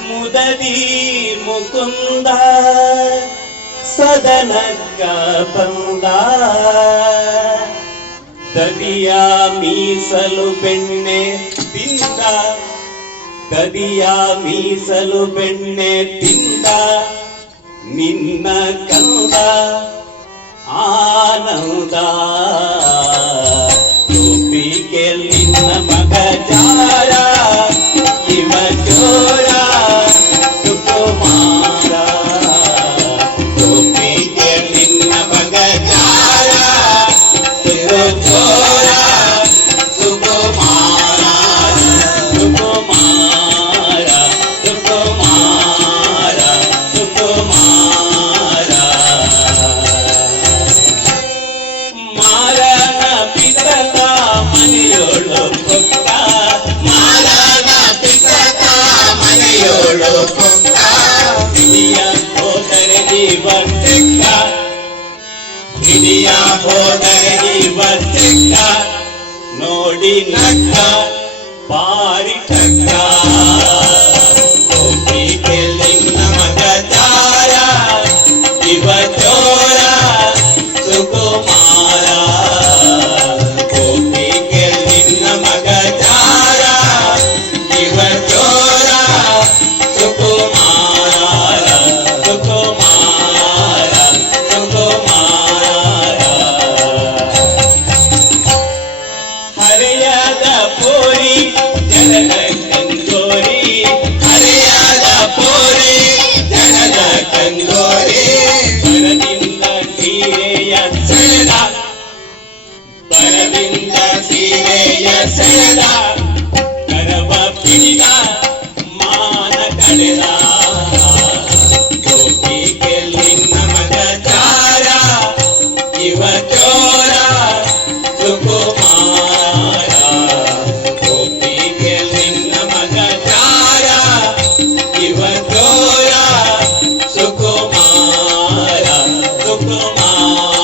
முதவி முகுந்த சதன ದದಿಯಾ ಮೀಸಲು ಬೆಣ್ಣೆ ತಿಂದ ದದಿಯಾ ಮೀಸಲು ಬೆಣ್ಣೆ ತಿಂದ ನಿನ್ನ ಕಂದ ಆನಂದ ಸಹೋದರಿ ನೋಡಿ ನಕ್ಕ ಪಾರಿ ಚಕ್ಕ.